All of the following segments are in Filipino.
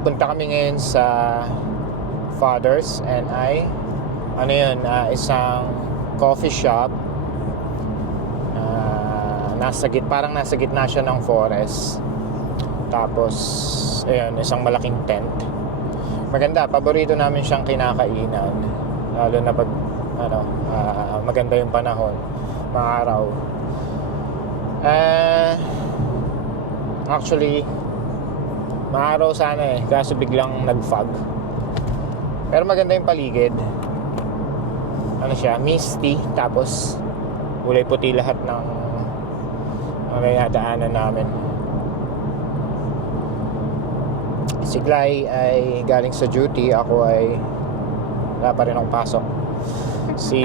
punta kami ngayon sa Father's and ano yun, isang coffee shop. Parang nasa gitna siya ng forest. Tapos ayun, isang malaking tent. Maganda, paborito namin siyang kinakainan, lalo na pag maganda yung panahon, mga araw. Actually maaraw sana kaso biglang nag-fog. Pero maganda yung paligid. Ano siya, misty, tapos kulay puti lahat ng nadaanan namin. Si Glay ay galing sa duty, ako ay wala pa rin akong pasok. Si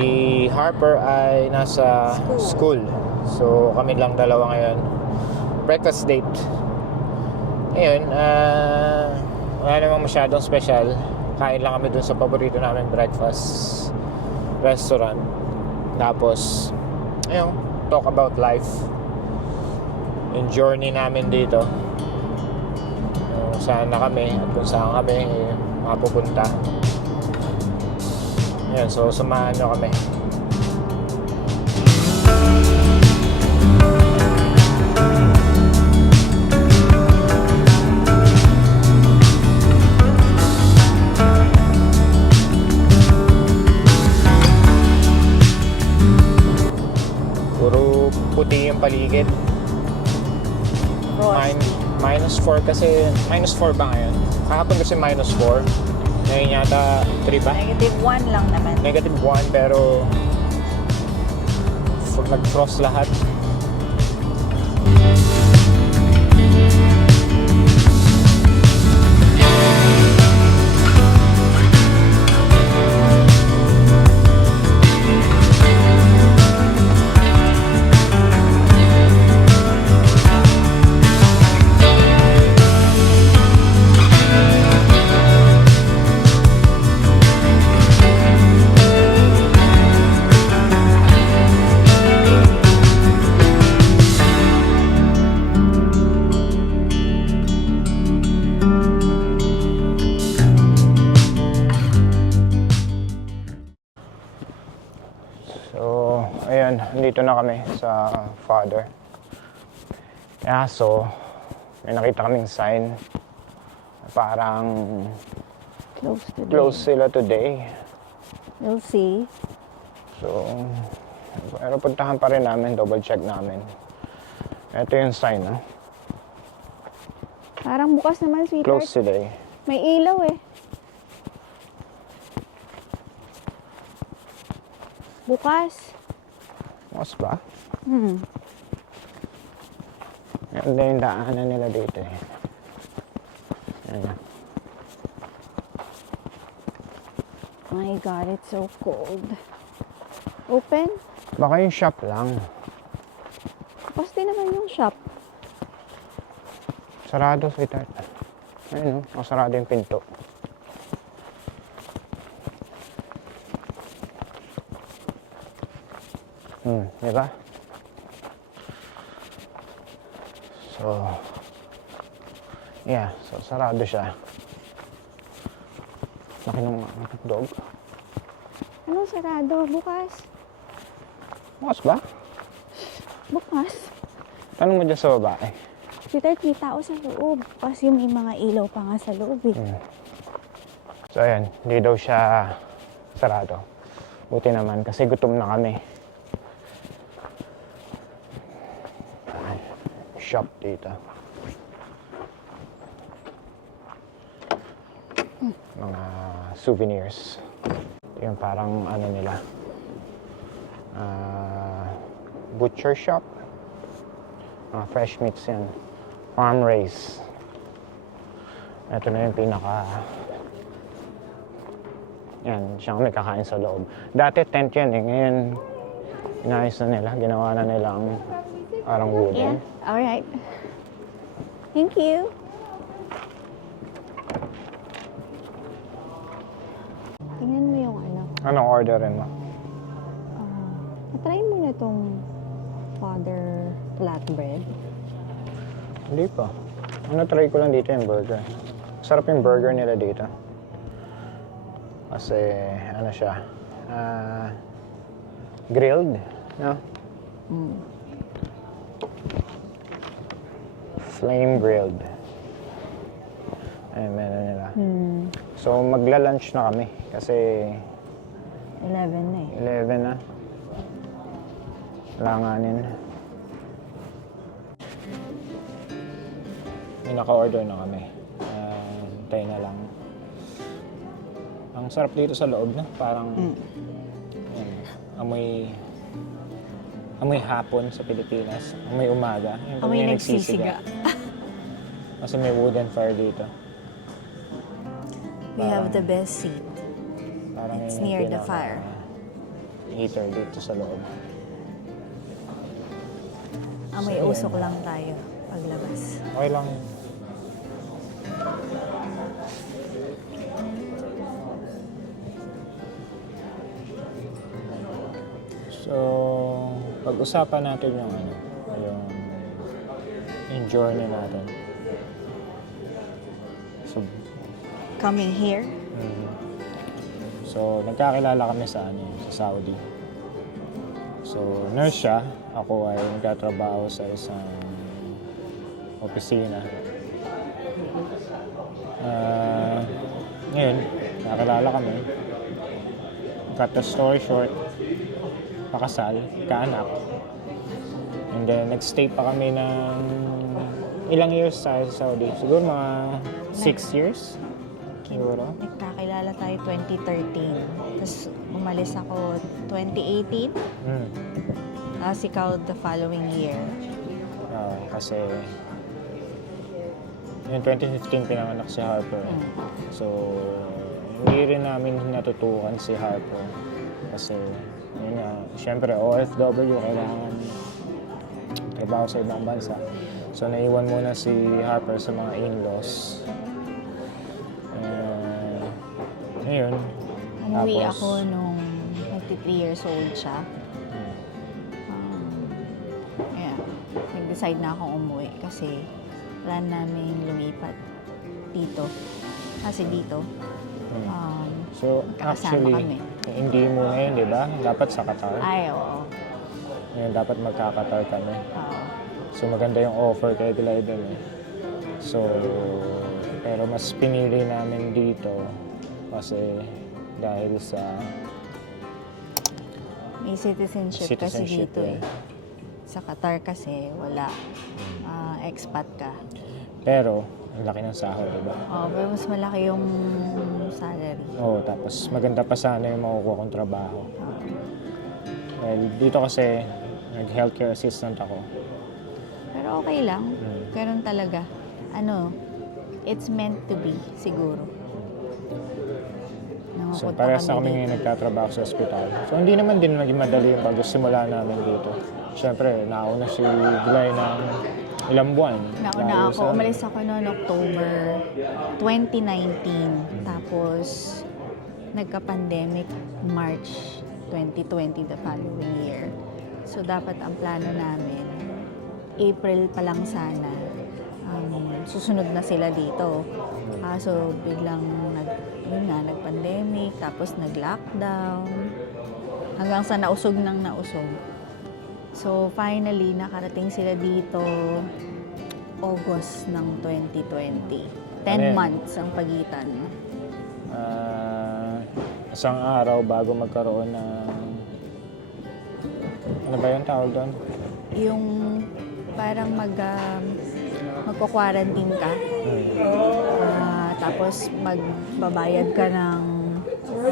Harper ay nasa school. So kami lang dalawa ngayon. Breakfast date. Ayun, wala namang masyadong special. Kain lang kami dun sa paborito namin breakfast restaurant. Tapos ayun, talk about life, yung journey namin dito, kung saan na kami at kung saan kami mapupunta. Ayun, so samahan nyo kami. Puti yung paligid. -4 kasi, -4 ba ngayon? Kahapon kasi -4. Ngayon yata 3 ba? -1 lang naman. -1 pero nag-frost lahat. Nandito na kami sa Father. So may nakita kaming sign parang close sila today. We'll see. So pero puntahan pa rin namin, double check namin. Ito yung sign, no? Parang bukas naman, sweetheart. Close today. May ilaw bukas. Bukas ba? Yan yung daanan nila dito Ayan. My God, it's so cold. Open? Baka yung shop lang. Bukas din naman yung shop. Sarado, sweetheart. Ayun, sarado yung pinto. Diba? So, yeah. So, sarado siya. Laki ng dog. Ano sarado? Bukas? Bukas ba? Bukas? Tanong mo dyan sa babae. Sweetheart, may tao sa loob. Kasi may mga ilaw pa nga sa loob So, ayan. Hindi daw siya sarado. Buti naman kasi gutom na kami. Shop dito. Mga souvenirs. Ito yung parang ano nila. Butcher shop. Mga fresh meats yan. Farm raised. Ito na yung pinaka... Yan, siya kami kakain sa loob. Dati tent yan Ngayon, inayos na nila. Ginawa na nilang parang wooden. Yeah, alright. Thank you. Tingnan mo yung ano. Anong orderin mo? Try mo na itong Father flatbread. Hindi pa. Try ko lang dito yung burger. Sarap yung burger nila dito. Kasi, ano siya, grilled, no? Flame grilled. Ayun, meron nila. So, magla-lunch na kami kasi 11 na eh. 11 na. Langanin. May naka-order na kami. Hintay na lang. Ang sarap dito sa loob na. Parang yan, amoy hapon sa Pilipinas. Amoy umaga. Yung Amoy may nagsisiga. Kasi may wooden fire dito. We have the best seat. Parang It's yun yung near the pinaka- fire. Heater dito sa loob. Amoy So, usok lang tayo paglabas. Okay lang. So, pag-usapan natin yung yung journey natin. So, Coming here, so nagkakilala kami sa Saudi. So, nurse siya. Ako ay nagtatrabaho sa isang opisina. Ngayon, nakakilala kami. Cut the story short, pakasal, kaanak. And then, nag-stay pa kami ng ilang years sa Saudi. Siguro mga 6 years. Siguro. nagkakilala tayo 2013. Tapos umalis ako 2018. Tapos ikaw the following year. Kasi yung 2015 pinanganak si Harper. So, hindi rin namin natutukan si Harper. Kasi, yun nga, syempre OFW, kailangan trabaho sa ibang bansa. So, naiwan muna si Harper sa mga in-laws. Ngayon, Umuwi tapos, ako nung 23 years old siya. Yeah, nag-decide na akong umuwi kasi plan namin lumipat dito. Kasi dito, so, magkakasama actually, kami. hindi muna yun, di ba? Dapat sa Qatar. Ay, oo. Ngayon, dapat magka-Qatar kami. Oo. So, maganda yung offer kay Glidel. So, pero mas pinili namin dito kasi dahil sa May citizenship kasi citizenship. dito eh. Sa Qatar kasi wala. Expat ka. Pero, ang laki ng sahod, diba? Pero mas malaki yung salary. Oo, tapos maganda pa sana yung makukuha kong trabaho. Well, dito kasi, nag-healthcare assistant ako. Pero okay lang. Ganun talaga. It's meant to be, siguro. So, Nakapunta parehas na kami kami dito. ngayon nagtatrabaho sa ospital. So, hindi naman din naging madali yung pag-simula namin dito. Siyempre, nauna si Glay ng ilang buwan. Nauna Dahil ako. sa- Umalis ako noong October 2019. Tapos, nagka-pandemic March 2020 the following year. So, dapat ang plano namin, April pa lang sana, susunod na sila dito. So, biglang nag-pandemic, tapos nag-lockdown, hanggang sa nausog ng nausog. So, finally, nakarating sila dito August ng 2020. 10 Ano yan? months ang pagitan. Isang araw bago magkaroon ng ano ba yung tawag doon? Yung parang magko-quarantine ka. Tapos magbabayad ka ng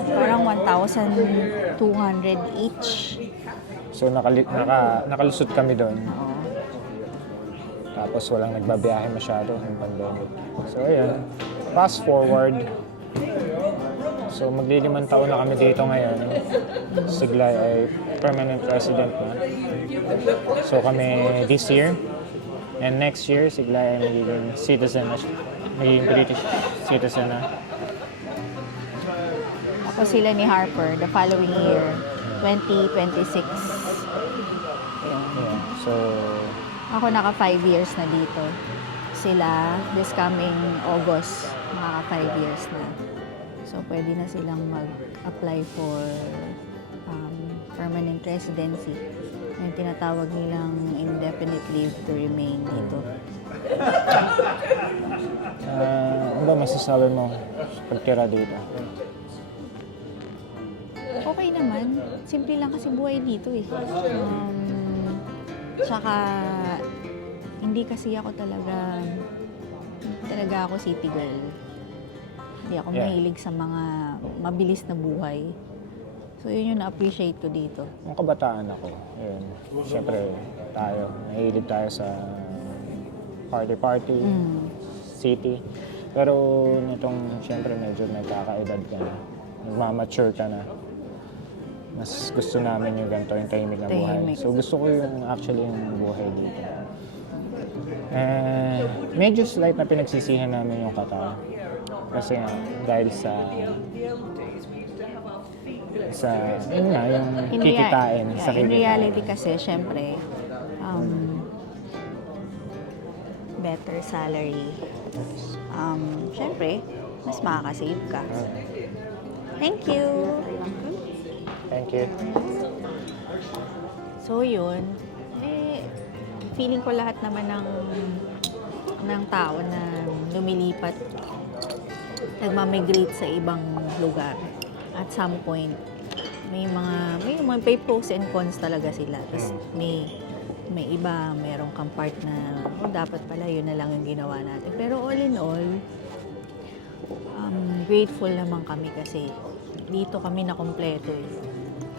parang 1,200 each. So nakalusot kami doon. Oo. Tapos walang nagbabiyahe masyado ng pandemic. So ayun, fast forward. So maglilimang taon na kami dito ngayon. Si Glay ay permanent resident na. So kami this year. And next year, si Glay ay magiging citizen na siya. Magiging British citizen na. Ako sila ni Harper the following year, 2026. Yun. Yeah. So, Ako naka 5 years na dito. sila this coming August, makaka 5 years na. So, pwede na silang mag-apply for permanent residency. Yung tinatawag nilang indefinite leave to remain dito. Ano ba masasabi mo sa pagtira dito? Okay naman. Simple lang kasi buhay dito eh. Tsaka, hindi kasi ako talaga ako city girl. Hindi ako Yeah. mahilig sa mga mabilis na buhay. So, yun yung na-appreciate ko dito. Nung kabataan ako, yun, siyempre tayo, nahilig tayo sa party, city. Pero nitong, siyempre medyo nagkakaedad ka na, nagmamature ka na. Mas gusto namin yung ganito, yung tahimik na buhay. Tahimik. So gusto ko yung actually yung buhay dito. Medyo slight na pinagsisihan namin yung Qatar. Kasi nga, dahil sa yun nga, yung kikitain sa in kikitain. reality kasi, syempre, better salary. Syempre, mas makakasave ka. Thank you! Thank you. So, yun. Feeling ko lahat naman ng tao na lumilipat, nagmamigrate sa ibang lugar. At some point, may pros and cons talaga sila. Tapos may iba, merong kang part na dapat pala yun na lang yung ginawa natin. Pero all in all, grateful naman kami kasi dito kami na kompleto eh.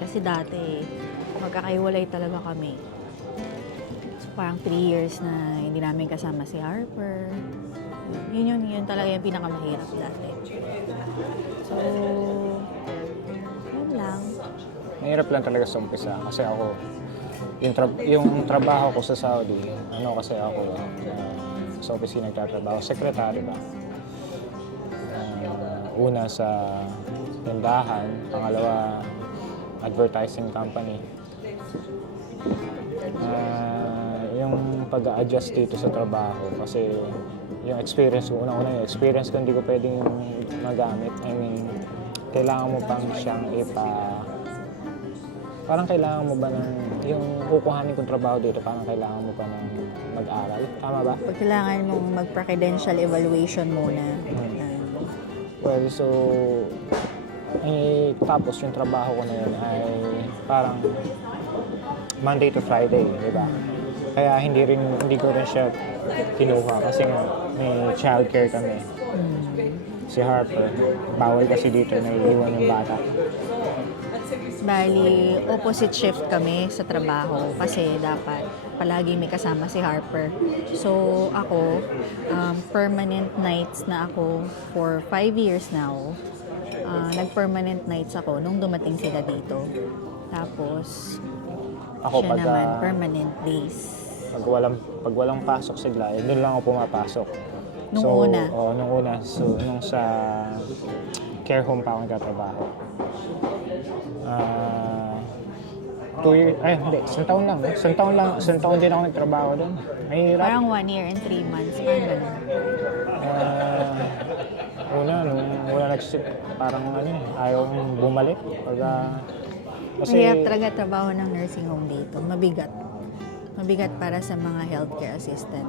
Kasi dati, magkakaiwalay talaga kami. So, parang 3 years na hindi namin kasama si Harper. Yun talaga yung pinakamahirap dati. So, yun lang. Mahirap lang talaga sa umpisa kasi ako, yung trabaho ko sa Saudi, kasi ako, sa opisina nagtatrabaho, sekretary ba? Una sa tindahan, pangalawa, advertising company. Yung pag-a-adjust dito sa trabaho kasi yung experience ko, unang-una yung experience ko hindi ko pwedeng magamit. I mean, kailangan mo pang siyang parang kailangan mo ba ng, yung kukuhanin kong trabaho dito, parang kailangan mo pa ng mag-aral. Tama ba? Pag kailangan mong magpa-credential evaluation muna. Well, so, tapos yung trabaho ko na yun ay parang Monday to Friday, di ba? Kaya hindi ko rin siya kinuha kasi nga may childcare kami. Si Harper, bawal kasi dito na iiwan yung bata. Bali, opposite shift kami sa trabaho kasi dapat palagi may kasama si Harper. So, ako, permanent nights na ako for 5 years now. Nag-permanent nights ako nung dumating sila dito. Tapos, Ako siya naman, permanent days. Pag walang pasok sigla, doon lang ako pumapasok. Nung una? Oo, nung una. So, nung sa care home pa ako nagtatrabaho. 2 years, hindi, isang taon din ako nagtrabaho doon. Mahirap. Parang 1 year and 3 months. Parang ganun. Parang ayaw bumalik. Kasi, Mahirap talaga trabaho ng nursing home dito. Mabigat. Mabigat para sa mga healthcare assistant.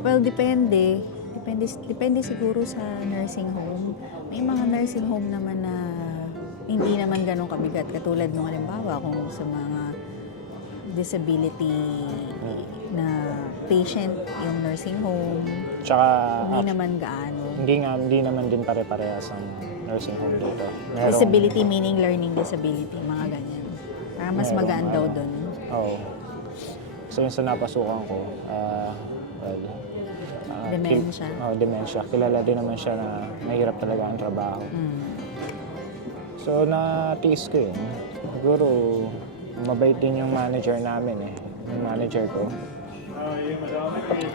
Well, depende. Depende siguro sa nursing home. May mga nursing home naman na hindi naman ganun kabigat. Katulad nung halimbawa kung sa mga disability na patient yung nursing home. tsaka, Hindi naman gaano. hindi naman din pare-parehas ang nursing home dito. Merong- Disability meaning learning disability, mga ganyan. Para mas Merong magaan daw dun. Oo. So yung sa napasukan ko, Dementia. Dementia. Kilala din naman siya na mahirap talaga ang trabaho. So natiis ko yun. Siguro mabait din yung manager namin yung manager ko.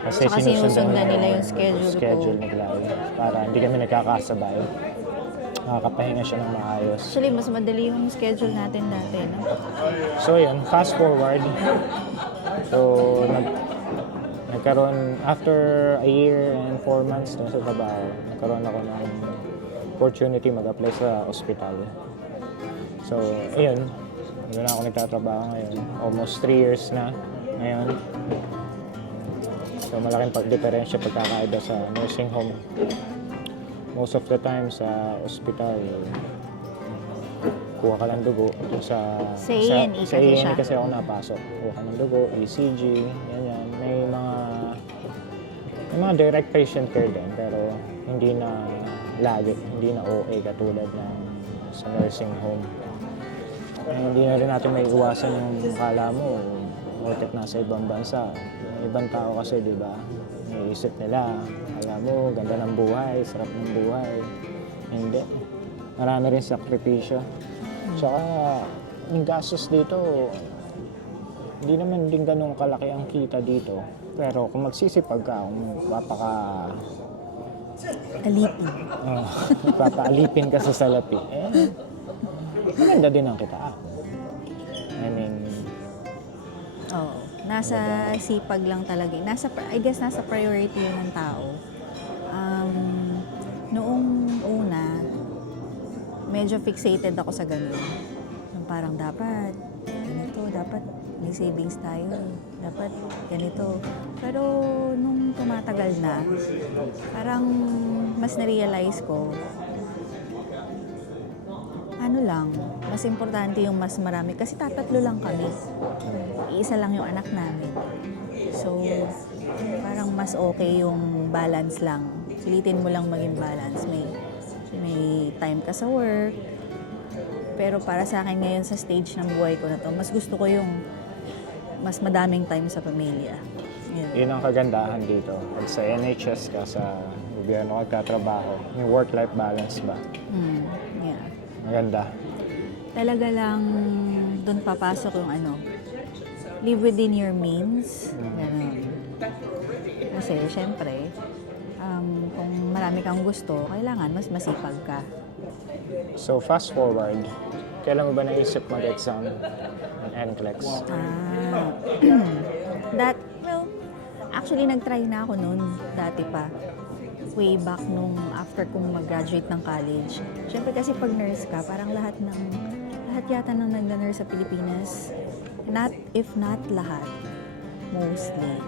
Kasi Saka sinusundan nila yung schedule ko. nila para hindi kami nagkakasabay. Nakakapahinga siya ng maayos. Actually, mas madali yung schedule natin dati, no? So yun, fast forward. So nagkaroon, after a year and 4 months dun sa trabaho, nagkaroon ako ng opportunity mag-apply sa ospital. So, ayun, doon ako nagtatrabaho ngayon. Almost 3 years na ngayon. So, malaking diferensya pagkakaiba sa nursing home. Most of the time sa ospital, kuha ka ng dugo. Sa A&E sa kasi A&E siya. kasi ako napasok. Kuha ka ng dugo, ECG, ganyan. May mga direct patient care din, pero hindi na lagi, hindi na OA katulad ng sa nursing home. Hindi na rin natin may iwasan yung akala mo, ortet nasa ibang bansa. Yung ibang tao kasi, di ba, naiisip nila, alam mo, ganda ng buhay, sarap ng buhay. Hindi. Marami rin sakripisyo. Tsaka, yung gastos dito, hindi naman din ganun kalaki ang kita dito. Pero kung magsisipag ka, kung Alipin. papaalipin ka sa salapi, maganda din ang kitaan. I mean, Oo. Nasa sipag lang talaga. I guess nasa priority yun ng tao. Noong una, medyo fixated ako sa ganun. Yung parang dapat ganito, dapat may savings tayo. Dapat ganito. Pero nung tumatagal na, parang mas na-realize ko, mas importante yung mas marami. Kasi tatatlo lang kami. Iisa lang yung anak namin. So, parang mas okay yung balance lang. Silitin mo lang maging balance. May time ka sa work. Pero para sa akin ngayon sa stage ng buhay ko na to, mas gusto ko yung mas madaming time sa pamilya. yun ang kagandahan dito. Pag sa NHS ka, sa gobyerno ka trabaho, yung work-life balance ba? Yeah. Maganda. Talaga lang doon papasok yung live within your means. Ganun. Kasi, syempre, kung marami kang gusto, kailangan mas masipag ka. So, fast forward, kailan mo ba naisip mag-exam ng NCLEX? Actually, nag-try na ako noon dati pa. Way back nung after kong mag-graduate ng college. Siyempre kasi pag nurse ka, parang lahat yata ng nag-nurse sa Pilipinas, if not lahat, mostly,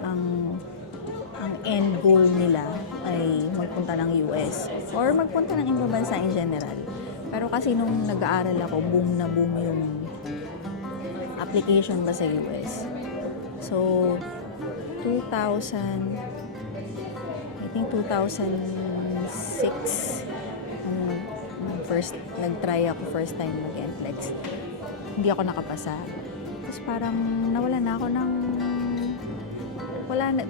ang end goal nila ay magpunta ng US or magpunta ng ibang bansa in general. Pero kasi nung nag-aaral ako, boom na boom yung application ba sa US. So, 2006, nag-try ako first time mag-NCLEX. Hindi ako nakapasa. Tapos parang nawalan na ako ng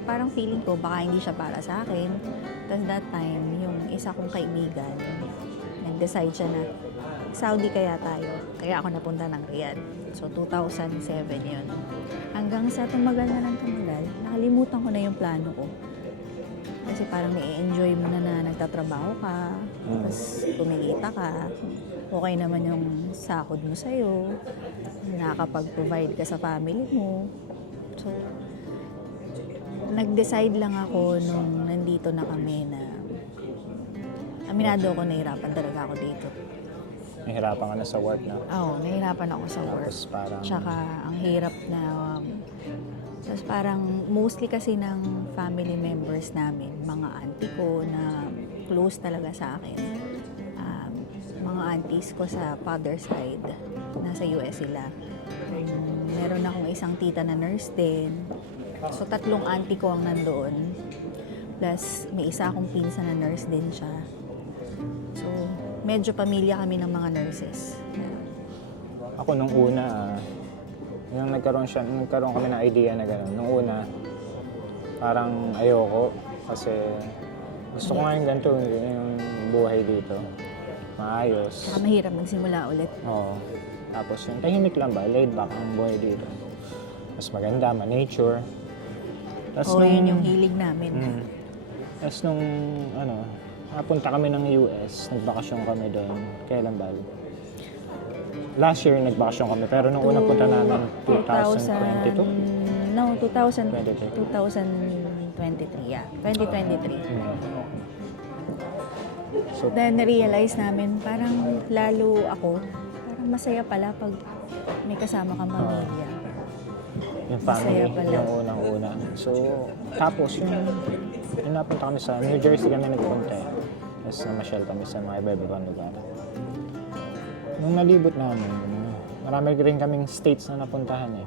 parang feeling ko baka hindi siya para sa akin. Tapos that time, yung isa kong kaibigan, nag-decide siya na Saudi kaya tayo. Kaya ako napunta ng Riyadh. So 2007 yun. Hanggang sa tumagal na ng tumagal, nakalimutan ko na yung plano ko. Kasi parang na-enjoy mo na nagtatrabaho ka, tapos kumikita ka, okay naman yung sahod mo sa'yo, nakakapag-provide ka sa family mo. So, nag-decide lang ako nung nandito na kami na aminado ako, nahirapan talaga ako dito. Nahirapan ka na sa work na? Oo, nahirapan ako sa work. Tapos parang... Tsaka ang hirap na... tapos parang mostly kasi ng family members namin, mga auntie ko na close talaga sa akin. Mga aunties ko sa father side, nasa US sila. Meron akong isang tita na nurse din. So 3 auntie ko ang nandoon. Plus may isa akong pinsan na nurse din siya. So medyo pamilya kami ng mga nurses. Ako nung una, nung nagkaroon kami ng idea na gano'n. Nung una, parang ayoko kasi gusto ko nga yung ganito, yung buhay dito. Maayos. Saka mahirap magsimula ulit. Oo. Tapos yung tahimik lang ba, laid back ang buhay dito. Mas maganda, ma-nature. Oo, yun yung hilig namin. Tapos nung, napunta kami ng US, nagbakasyon kami doon. Kailan ba? Last year nagbakasyon kami, pero nung unang punta namin, 2022? No, 23. 2023, yeah. 2023. So, Then, na-realize namin, parang lalo ako, parang masaya pala pag may kasama kang pamilya. yung family, Masaya pala. yung unang-una. So, tapos yung napunta kami sa New Jersey kami nagpunta eh. Tapos namasyal kami sa mga iba-ibang lugar. Nung nalibot namin, marami rin kaming states na napuntahan eh.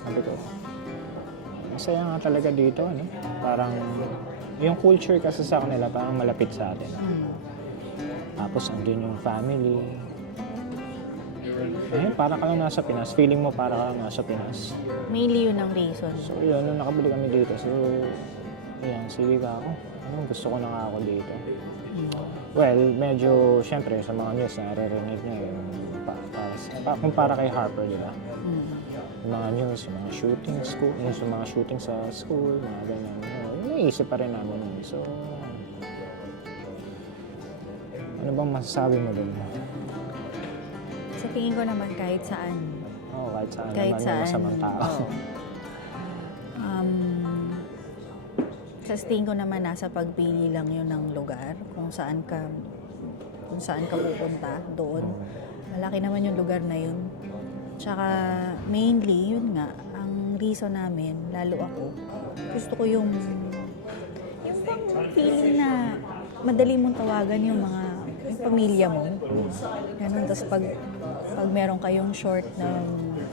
Sabi ko, masaya nga talaga dito, ano? Parang, yung culture kasi sa kanila parang malapit sa atin. Tapos andun yung family. Para ka lang nasa Pinas. Feeling mo para ka lang nasa Pinas. Mainly yun ang reason. So yun, nung nakabili kami dito. So, ayan, sige ka ako. Gusto ko na nga ako dito. Well, medyo, syempre, sa mga news na naririnig niya, yung kung para kay Harper, di ba? Yung mga news, yung mga shooting school, yung mga shooting sa school, mga ganyan. Yung naisip pa rin namin yun. So, ano bang masasabi mo dun? Sa tingin ko naman kahit saan. Oo, kahit saan Kahit naman saan. yung masamang tao. Sa tingin ko naman nasa pagpili lang yun ng lugar, kung saan ka pupunta doon. Malaki naman yung lugar na yun. Tsaka mainly, yun nga, ang reason namin, lalo ako, gusto ko yung bang feeling na madali mong tawagan yung pamilya mo. Ganun. Tapos pag meron kayong short na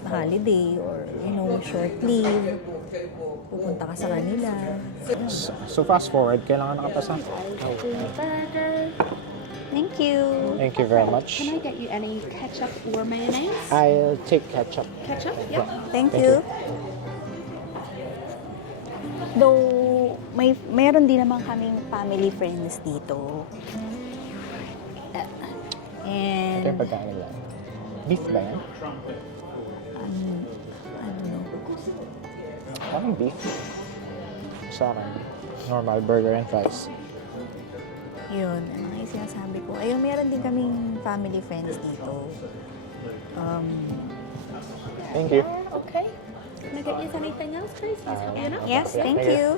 holiday or, short leave, pupunta ka sa kanila. So fast forward, kailangan nakapasa. Thank you. Thank you very much. Can I get you any ketchup or mayonnaise? I'll take ketchup. Ketchup? Yep. Thank Thank you. Though, mayroon din naman kaming family friends dito. And, Ito yung pagkain nila. Beef ba yan? ano, Parang beef. Sa akin, normal burger and fries. yun, ano nga yung sinasabi ko. Ayun, meron din kaming family friends dito. Thank you. Okay. Can I get you anything else, please? Miss Anna? Yes, thank you.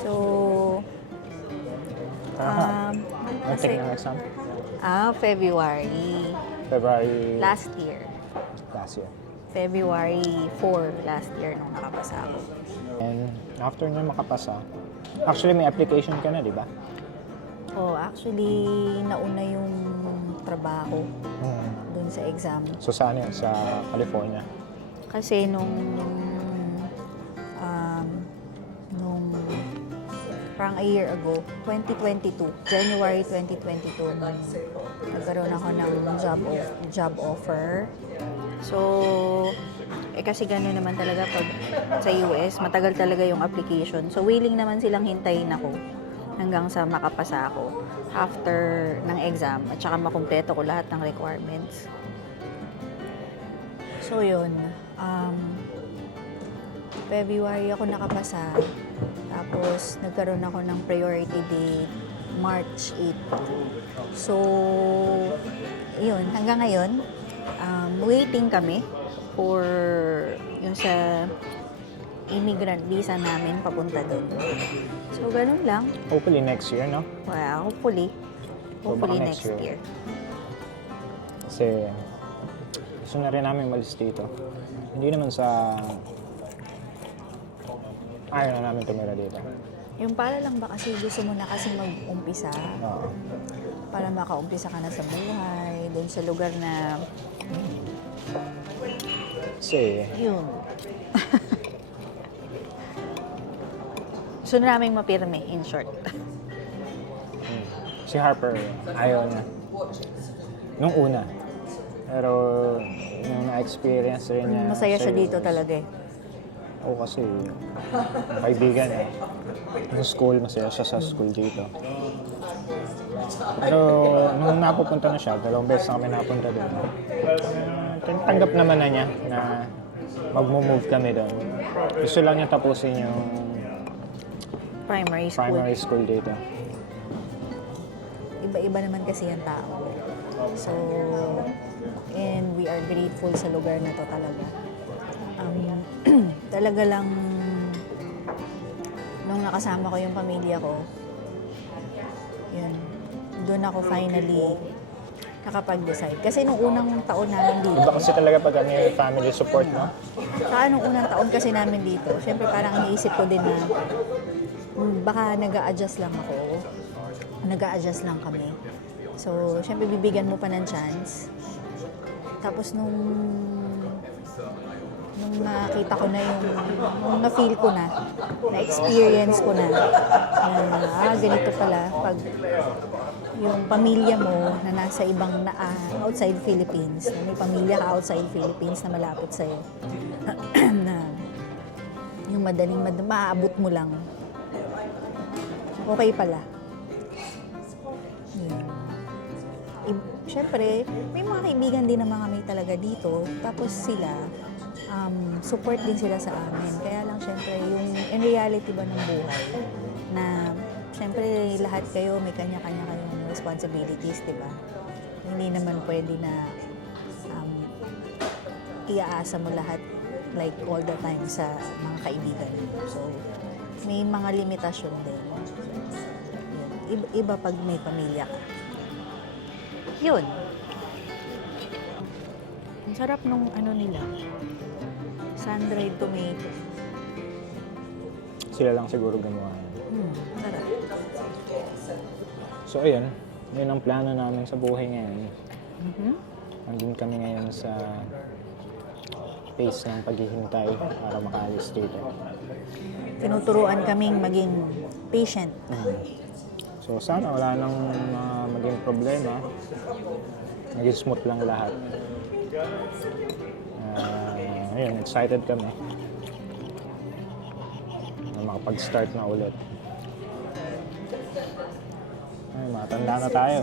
So, I'll take the next one. February. February Last year. last year. February 4 last year nung nakapasa ako. And after nyo makapasa, actually may application ka na, di ba? Oh, actually, nauna yung trabaho dun sa exam. So saan yun? Sa California? Kasi nung parang a year ago, 2022, January 2022, nagkaroon ako ng job offer. So, kasi gano'n naman talaga pag sa US, matagal talaga yung application. So, willing naman silang hintayin ako hanggang sa makapasa ako after ng exam at saka makumpleto ko lahat ng requirements. So, yun. February ako nakapasa. Tapos, nagkaroon ako ng priority day March 8. So, yun. Hanggang ngayon, waiting kami for yung sa immigrant visa namin papunta doon. So, ganun lang. Hopefully next year, no? Well, hopefully. So, baka Hopefully next next year. year. Kasi gusto na rin namin malis dito. Hindi naman sa ayaw na namin tumira dito. Yung para lang ba kasi gusto mo na kasi mag-umpisa Oo. para makaumpisa ka na sa buhay, doon sa lugar na Kasi yun. Gusto na namin mapirme, in short. si Harper, ayaw niya. Nung una. Pero nung na-experience rin niya. Masaya siya sa dito US. talaga eh. Oo kasi, kaibigan eh. Yung school, masaya siya sa school dito. Pero nung napupunta na siya, 2 beses na kami napunta doon. Tanggap naman na niya na mag-move kami doon. Gusto lang niya tapusin yung Primary school. primary school dito. Iba-iba naman kasi yung tao. So, and we are grateful sa lugar na to talaga. talaga lang nung nakasama ko yung pamilya ko, yun, doon ako finally nakapag-decide. Kasi nung unang taon namin dito, Iba kasi talaga pag ano yung family support, no? saka nung unang taon kasi namin dito, syempre parang iniisip ko din na baka nag-a-adjust lang ako. Nag-a-adjust lang kami. So, syempre bibigyan mo pa ng chance. Tapos nung nakita ko na nung na-feel ko na-experience ko na ganito pala pag yung pamilya mo na nasa ibang outside Philippines, na may pamilya ka outside Philippines na malapit sa'yo, na yung madaling maaabot mo lang, okay pala. Yun. Siyempre, may mga kaibigan din na mga may talaga dito, tapos sila, support din sila sa amin. Kaya lang siyempre, yung in reality ba ng buhay, na siyempre lahat kayo may kanya-kanya kayong responsibilities, di ba? Hindi naman pwede na iaasa mo lahat like all the time sa mga kaibigan mo. So, may mga limitasyon din. Yun. Iba pag may pamilya ka. Yun. Ang sarap nung ano nila. Sun-dried tomato. Sila lang siguro gumawa. Sarap. So ayun, yun ang plano namin sa buhay ngayon. Mhm. Nandun kami ngayon sa pace ng paghihintay para makaalis dito. Tinuturuan kaming maging patient. So sana wala nang maging problema. Maging smooth lang lahat. Ayun, excited kami na makapag-start na ulit. Ay, matanda na tayo.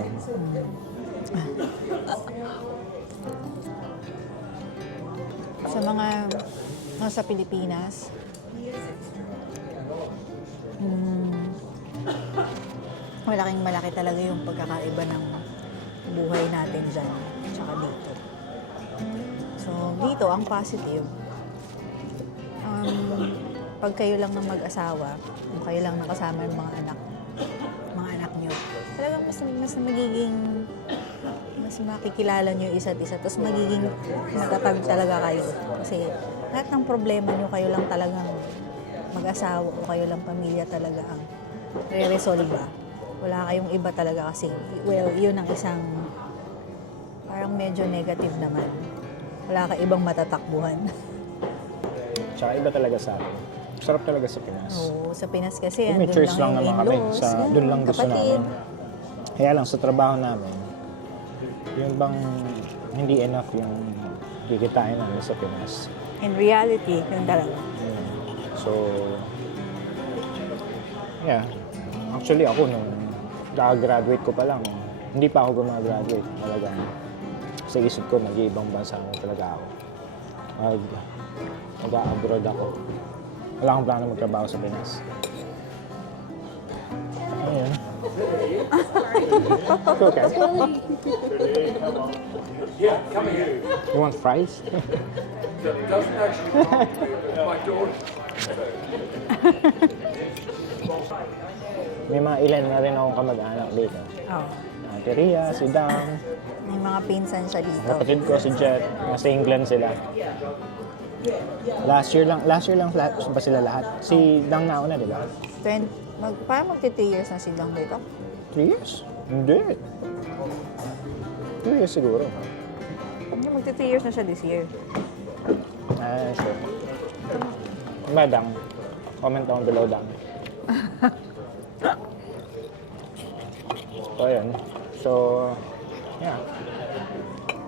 Sa mga nasa Pilipinas, malaki talaga yung pagkakaiba ng buhay natin dyan tsaka dito. So, dito, ang positive, pag kayo lang ng mag-asawa, kung kayo lang nakasama ng mga anak nyo, talagang mas magiging, mas makikilala nyo isa't isa, tapos magiging matatag talaga kayo. Kasi lahat ng problema nyo, kayo lang talagang mag-asawa o kayo lang pamilya talaga ang re-resolve. Wala kayong iba talaga kasi, well, yun ang isang parang medyo negative naman. Wala ka ibang matatakbuhan. Tsaka iba talaga sa atin. Sarap talaga sa Pinas. Oo, sa Pinas kasi, Kung may choice lang naman kami, doon lang gusto namin. Kaya lang sa trabaho namin, yun bang hindi enough yung kikitain namin sa Pinas. In reality, yun talaga. So, yeah. Actually ako nung kaka-graduate ko pa lang, hindi pa ako gumagraduate talaga. Sa isip ko, mag-iibang bansa na talaga ako. Mag-abroad ako. Wala akong plano magtrabaho sa Pinas. Ayun. Okay. You want fries? Doesn't actually my daughter. May mga ilan na rin akong kamag-anak dito. Oh. Ate Ria, si Dam, May mga pinsan siya dito. kapatid ko si Jet, nasa England sila. Last year lang ba sila lahat? Si Dang nauna, di ba? Parang magti 3 years na silang dito. 3 years? Hindi. 2 years siguro. Hindi, magti 3 years na siya this year. Sure. Diba, Dang? Comment down below, Dang. So, ayun. So, yeah.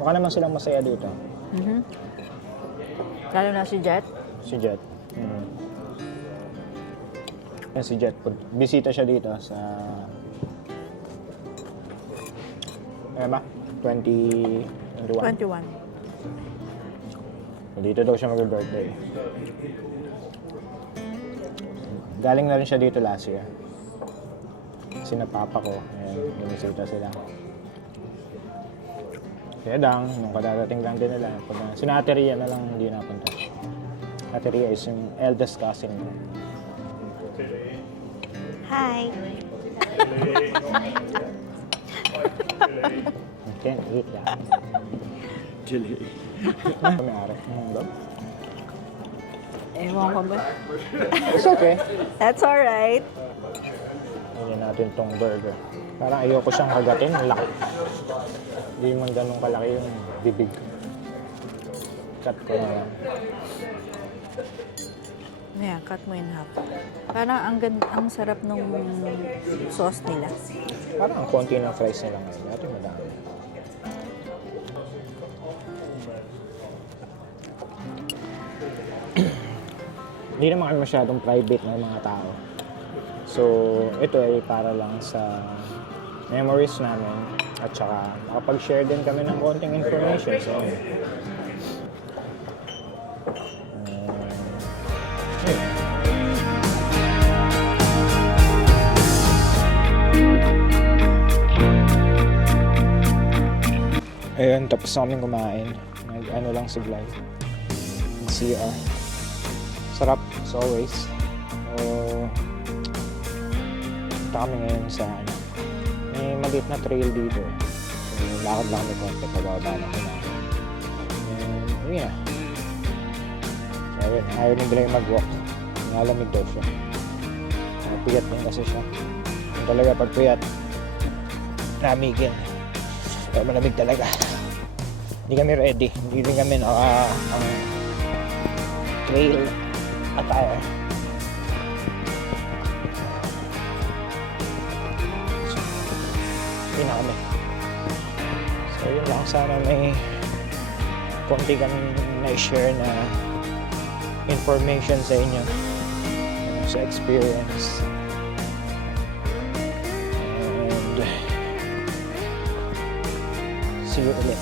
Mukha naman silang masaya dito. Lalo na si Jet. Si Jet. Yan si Jet. Bisita siya dito sa... Ano ba? 2021? 21. Dito daw siya mag-birthday. Galing na rin siya dito last year. Sina papa ko. Ayan, bumisita sila. Kaya Dang, nung kadadating lang din nila. Sina Ate Ria na lang hindi napunta. Ate Ria is yung eldest cousin ko. Hi! You can't eat that. Chili. May-ari. Dog? Ewan ko ba? It's okay. That's alright. Hindi natin tong burger. Parang ayoko siyang kagatin. Ang laki. Hindi man ganun kalaki yung bibig. Cut ko na lang. Yeah, cut mo in half. Parang ang sarap nung sauce nila. Parang ang konti ng fries nila ngayon. Dati madami. Hindi naman kami masyadong private ng mga tao. So, ito ay para lang sa memories namin at saka makapag-share din kami ng konting information sa inyo. Ayun, tapos na kaming kumain. Ano lang si Glay. CR. Sarap, as always. So, punta kami ngayon sa ano. May maliit na trail dito. So, lakad lang kami konti pababa na kumain. And, yun na. So, ayun, ayaw ni Glay mag-walk. Nalamig daw siya. Puyat din kasi siya. Yung talaga pag puyat, lamigin. Kaya malamig talaga. Hindi kami ready. Hindi din kami ang trail attire. So, hindi na kami. So, yun lang. Sana may konti kami na-share na information sa inyo. Sa experience. And see you ulit.